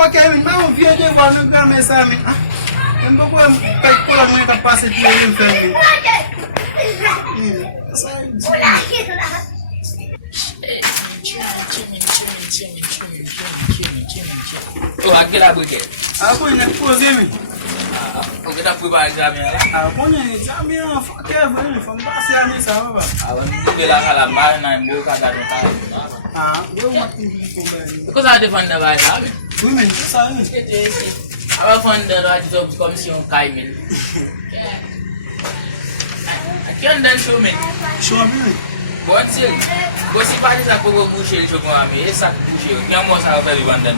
qualquer um, mas eu via de igual no cabeça, me. Eu não vou pegar muito capacete de enfermo. Oh, aqui na briquet. Ah, põe na cozinha. O que tá por baixo da minha lá? Ah, põe na exame, que é bom, vamos passear nisso, vamos. Ah, vamos ver lá aquela máquina em boca da tua. Ah, eu vou aqui. O que você vai fazer vai lá? Women, sabe? Eu vou fazer lá de comissão Caimil. Aqui anda show me. Show me. Pode ser. Você vai dizer que eu vou puxar o jogo a mim, essa puxar. Que a moça vai levantar.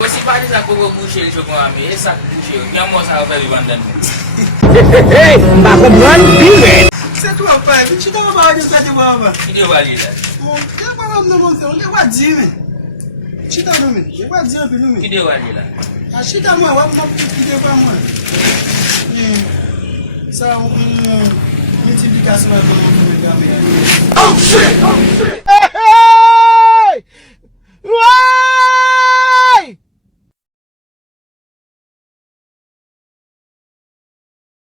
Você vai dizer que eu vou puxar o jogo a mim, essa puxar. Que a moça vai levantar. Hey, Bakuman, pivot. Você tu rapaz, me te dá uma barra de sete baba. Que deu ali, né? Tem uma barra no montão, tem uma diva. Te dá nome, tem uma diva pelo nome. Que deu ali, né? A te dá uma, vamos que deu pra mãe. Só multiplicação é bom no meu. Oh shit! Oh shit!